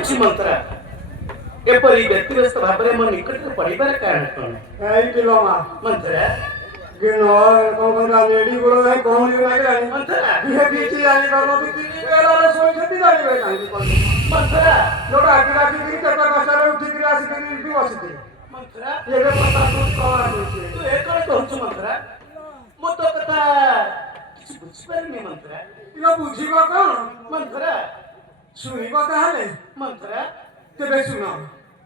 କହିଛି ମନ୍ତ୍ର ଏପରି ବ୍ୟତିବ୍ୟସ୍ତ ଭାବରେ ମୋ ନିକଟରେ ପଡ଼ିବାର କାରଣ କ'ଣ? ଏଇଠି ମା ମନ୍ତ୍ର ରେଡି ଗୋଳ ଭାଇ କଣ ଲାଗିଲାଣି ମନ୍ତ୍ର ବିହେ କିଛି ଜାଣିପାରୁନନ୍ତି ତିନି ବେଳାରେ ଶୋଇଛନ୍ତି ଜାଣିବେ କାହିଁକି ମନ୍ତ୍ର ଯୋଉଟା ଆଗି ରାଗିକିରି କେତେ କଷ୍ଟରେ ଉଠିକିରି ଆସିକିରି ଏଠି ବସିଥିଲେ ମନ୍ତ୍ର ଏବେ ପଚାଶ କଣ ଆସୁଛି ତୁ ଏ କ'ଣ କହୁଛୁ ମନ୍ତ୍ର? ମୁଁ ତୋ କଥା କିଛି ବୁଝିପାରିନି ମନ୍ତ୍ର। ଇଏ ବୁଝିବ କଣ ମନ୍ତ୍ର ଶୁଣିବ ତାହେଲେ ମନ୍ତ୍ର ତେବେ ଶୁଣ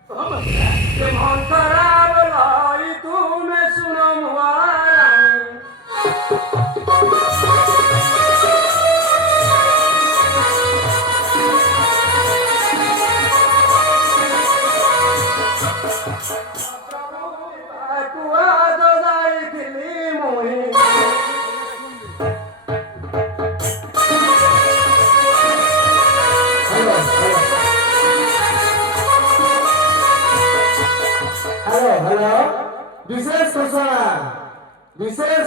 କହ ମନ୍ତ୍ର। ये मंतरा बोलाई तुमे सुनो मुआरानी कुआ जो जाई थिली मोही हेलो विशेष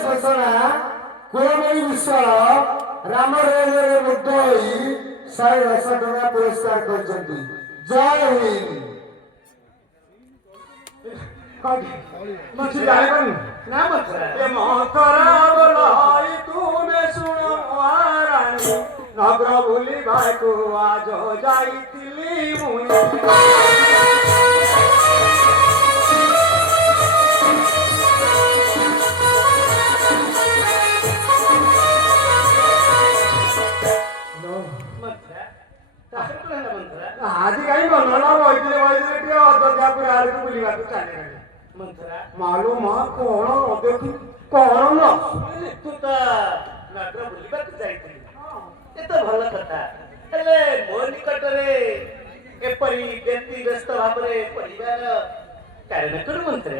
घोषणा कुलमयी विश्व राम रेलवे मुग्ध होई 110 टका पुरस्कार करछंती। जय हिंद। मछली जाने ना मन्त्र ये मंतरा बोलाई तुमे सुनो मुआरानी नगर भूली भाई को आज जाई थिली मुही मन्त्र ତାହାର କ'ଣ ହେଲା ମନ୍ତ୍ର? ଆଜି କାହିଁ ବନଲା ବଇଥିଲେ ଟିକେ ଅଯୋଧ୍ୟାପୁର ଆଡକୁ ବୁଲିବାକୁ ଚାଲିଗଲେ ମନ୍ତ୍ର ମାଲୁ ମା କଣ ଅଦେଖି କଣ ନ ତୁ ତ ନଗର ବୁଲିବାକୁ ଯାଇଥିଲୁ ଏ ତ ଭଲ କଥା ହେଲେ ମୋ ନିକଟରେ ଏପରି ବ୍ୟତିବ୍ୟସ୍ତ ଭାବରେ ପଡ଼ିବାର କାରଣ କ'ଣ ମନ୍ତ୍ର?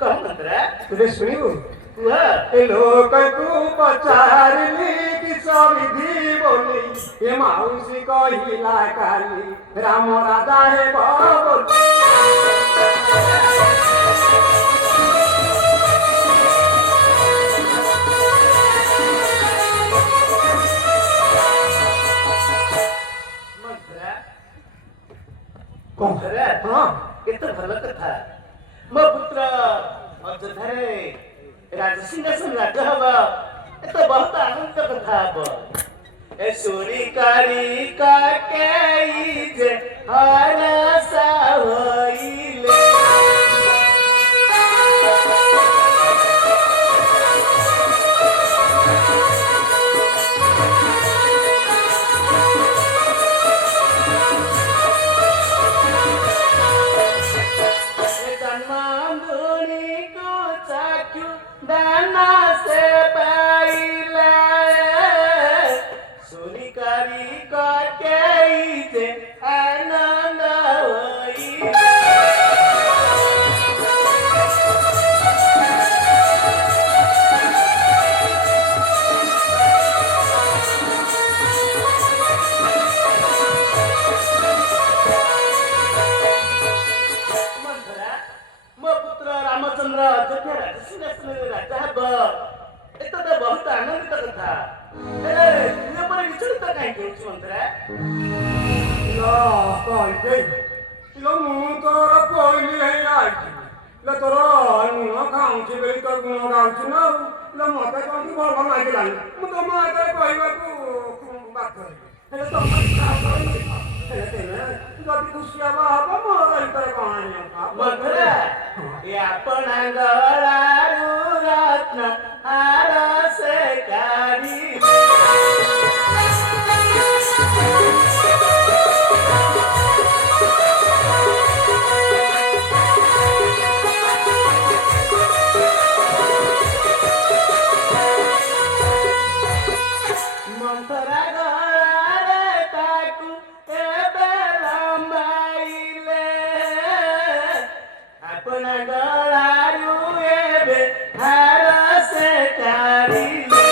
କହ ମନ୍ତ୍ର। तुझे सुनिबु କୁହ ए लोक को पचारली कि सविधि बोली ये माउसी कहिला काली राम राजा हे बोली ମନ୍ତ୍ର କଣ ମନ୍ତ୍ର ହଁ କେତେ ଭଲ କଥା ମୋ ପୁତ୍ର ଅଯୋଧ୍ୟାରେ ରାଜସିଂହାସନ ରାଜ ହବ ଏ ତ ବହୁତ ଆନନ୍ଦ କଥା ହବ ଏ ଶୁଣି କରି କାକେଇ ଯେ ହରସା ହୋଇଲେ दाना से पाइले सुनिकारी के आनंद होई ମୋ ପୁତ୍ର ରାମଚନ୍ଦ୍ର ଅଯୋଧ୍ୟା ରାଜସିଂହାସନରେ ରାଜା ହେବ ଏ ତ ବହୁତ ଆନନ୍ଦିତ କଥା ହେଲେ ତୁ ଏପରି ବିଚଳିତ କାହିଁକି ହେଉଛୁ ମନ୍ତ୍ର? लो कहते लो मु तोर पहली है आइती लो तोर नुन खाऊची बेली तोर गुण गाउची न लो मते कोन भल लागिलानी मु तो माते कहबाकू बात हेले तो हेले तेने जदि खुशी हवा हबो मोर इतर कहानी मन्त्र ଏ ଆପଣଙ୍କ ଗଳାରୁ ରତ୍ନ ହାର ସେ କାଢ଼ିବେ ମନ୍ଥରା ଗଳାରେ ତାକୁ ଏବେ ଲମ୍ବାଇଲେ अपना गलारू एबे हार से काढ़िले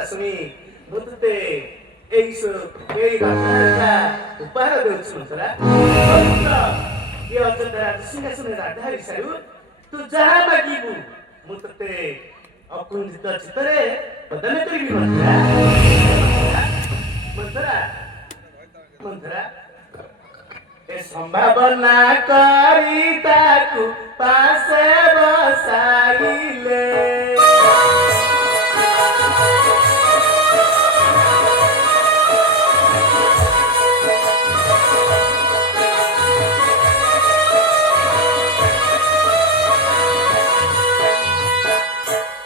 କଥା ଶୁଣି ମୁଁ ତତେ ଏଇ ରତ୍ନହାରଟା ଉପହାର ଦେଉଛି ମନ୍ତରା। ଏ ଅଯୋଧ୍ୟା ସିଂହାସନ ରାଜା ହେଇସାରୁ ତୁ ଯାହା ମାଗିବୁ ମୁଁ ତତେ ଅକୁଣ୍ଠିତ ଚିତ୍ତରେ ପ୍ରଦାନ କରିବି ମନ୍ତରା। ମନ୍ତରା ମନ୍ତରା ଏ ସମ୍ଭାବନା କରି ତାକୁ ପାଶେ ବସାଇଲେ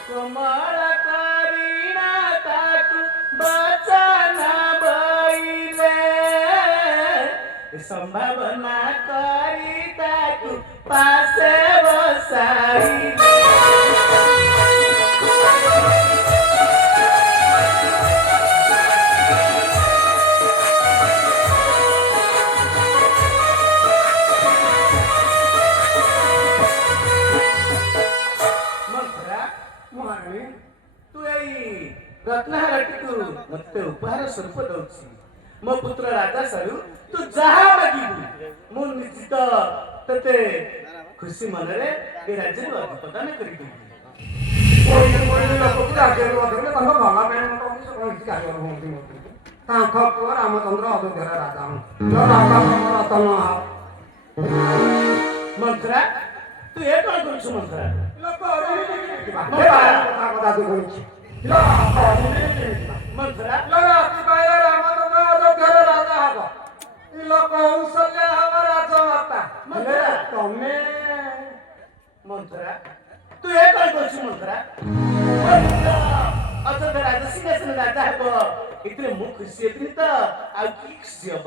କୋମଳ କରିଣା ତାକୁ ବଚନ ବଇଲେ ସମ୍ଭାବନା କରି ତାକୁ ପାଶେ ବସାଇଲେ ମନ୍ଥରା ମହାରାଣୀ ତୁ ଏଇ ରତ୍ନହାରଟିକୁ ମତେ ଉପହାର ସ୍ୱରୂପ ଦଉଛି ମୋ ପୁତ୍ର ରାଜା ସାରୁ ତୁ ଯାହା ମାଗିବୁ ମୁଁ ନିଶ୍ଚିତ ତତେ ଖୁସି ମନରେ ଏ ରାଜ୍ୟରୁ ଅଧିପ୍ରଦାନ କରିଦେବି। ତାଙ୍କ ପୁଅ ରାମଚନ୍ଦ୍ର ଅଯୋଧ୍ୟାର ରାଜା ରତନ ମନ୍ଥରା ତୁ ଏ କଣ କରୁଛୁ ମନ୍ଥରା? ମନ୍ଥରା ରାମଚନ୍ଦ୍ର ଅଯୋଧ୍ୟାର ରାଜା ହବ କୌଶଲ୍ୟା ହବ ରାଜମାତା ତମେ ମନ୍ଥରା ତୁ ଏ କଣ କରୁଛୁ ମନ୍ଥରା? ଅଯୋଧ୍ୟା ରାଜା ସିଂହାସନ ରାଜା ହେବ ଏଥିରେ ମୁଁ ଖୁସି ହେବିନି ତ ଆଉ କି ଖୁସି ହବ?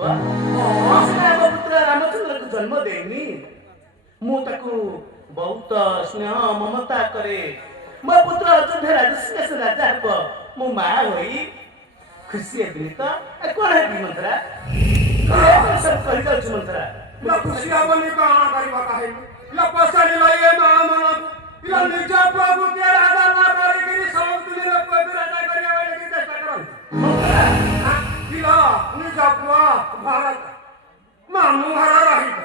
ସିନା ଆମ ପୁତ୍ର ରାମଚନ୍ଦ୍ରକୁ ଜନ୍ମ ଦେଇନି ମୁଁ ତାକୁ ବହୁତ ସ୍ନେହ ମମତା କରେ। ମୋ ପୁତ୍ର ଅଯୋଧ୍ୟା ରାଜା ସିଂହାସନ ରାଜା ହେବ ମୁଁ ମା ହୋଇ ଖୁସି ହେବିନି ତ ଆଉ କଣ ହେବି ମନ୍ଥରା? ସବୁ କହିଯାଉଛି ମନ୍ଥରା। ଖୁସି ହବନି କଣ କରିବା କାହିଁକି ପଚାରି ଲଇଏ ମା ମନକୁ ନିଜ ପୁଅକୁ କିଏ ରାଜା ନ କରିକିରି ସବୁଦିନ ଲୋକକୁ ରାଜା କରିବା ବୋଲି ଚେଷ୍ଟା କରନ୍ତି। ନିଜ ପୁଅ ଭରତ ମାମୁଁ ଘର ରହିବ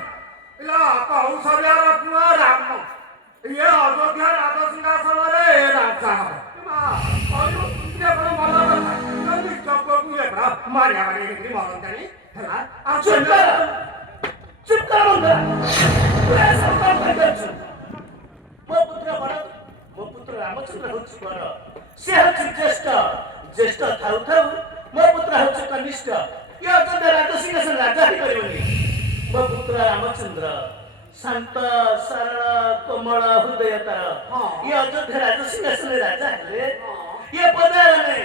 କୌଶଲ୍ୟାର ପୁଅ ରାମ ଇଏ ଅଯୋଧ୍ୟା ରାଜ ସିଂହାସନରେ ରାଜା ହବ। ଭଲ କଥା ନିଜ ପୁଅକୁ ଇଏ ମାରିଆ ମାରି ମରନ୍ତାନି ହେଲା ଆଉ ଚୁପ୍ କର ମନ୍ଥରା। ତୁ ଏସବୁ କଣ କହିଯାଉଛୁ? ମୋ ପୁତ୍ର ବଡ ମୋ ପୁତ୍ର ରାମଚନ୍ଦ୍ର ହଉଛି ବଡ ସେ ହଉଛି ଜ୍ୟେଷ୍ଠ ଜ୍ୟେଷ୍ଠ ଥାଉ ଥାଉ ମୋ ପୁତ୍ର ହଉଛି କନିଷ୍ଠ ଏ ଅଯୋଧ୍ୟା ରାଜ ସିଂହାସନ ରାଜା ହେଇପାରିବନି। ମୋ ପୁତ୍ର ରାମଚନ୍ଦ୍ର ଶାନ୍ତ ସରଳ କୋମଳ ହୃଦୟ ତାର ଇଏ ଅଯୋଧ୍ୟା ରାଜ ସିଂହାସନରେ ରାଜା ହେଲେ ଇଏ ପ୍ରଜାମାନେ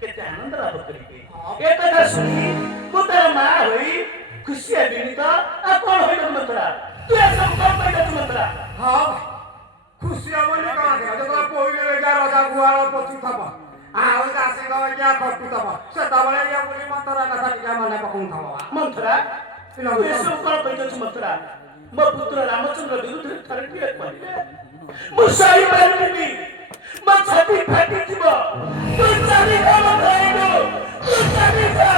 କେତେ ଆନନ୍ଦ ଲାଭ କରିବେ। ଏ କଥା ଶୁଣି ମୁଁ ତାର ମା ହୋଇ ଖୁସି ହେବିନି ତ ଆଉ କଣ ହୋଇବ ମନ୍ଥରା? ତୁ ଏସବୁ କଣ କହିଯାଉଛୁ ମନ୍ଥରା? ହଁ ଖୁସି ହବନି କଣ ଯେତେବେଳେ ପୋଇଲେ ରଜା ଗୁହାଳ ପୋଛୁଥବ ଆଉ ଚାଷୀଙ୍କ ଏଇଆ ଖଟୁଥବ ସେତେବେଳେ ଇଏ ବୋଲି ମନ୍ତରା କଥା ଟିକେ ମନେ ପକଉଥବ। ମନ୍ଥରା ତୁ ଏସବୁ କଣ କହିଯାଉଛୁ ମନ୍ଥରା? ମୋ ପୁତ୍ର ରାମଚନ୍ଦ୍ର ବିରୁଦ୍ଧରେ ଥରେ ଟିଏ କହିଲେ ମୁଁ ସହିପାରିବିନି ମୋ ଛାତି ଫାଟିଯିବ। ତୁ ଚାଲିଯା ମନ୍ଥରା ତୁ ଚାଲିଯା।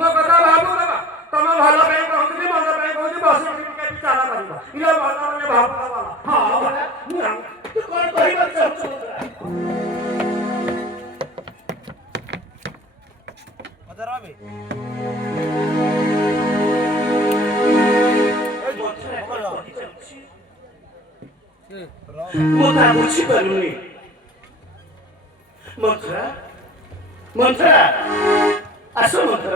ମୋ କଥା ଭାବୁଦବା ତମେ ଭଲ ପାଇଁ କହୁଥିଲି ମନ୍ଦ ପାଇଁ କହୁଛି ବସି ଟିକେ ବିଚାର କରିବ ଇଏ ଭଲ ବୋଲି ଭାବୁଦବ। ତୁ କଣ କହିବାକୁ ଚାହୁଁଛୁ ମନ୍ଥରା? ମୁଁ ତା ବୁଝିପାରୁନି। ମନ୍ଥରା ମନ୍ଥରା ଆସ ମନ୍ଥରା।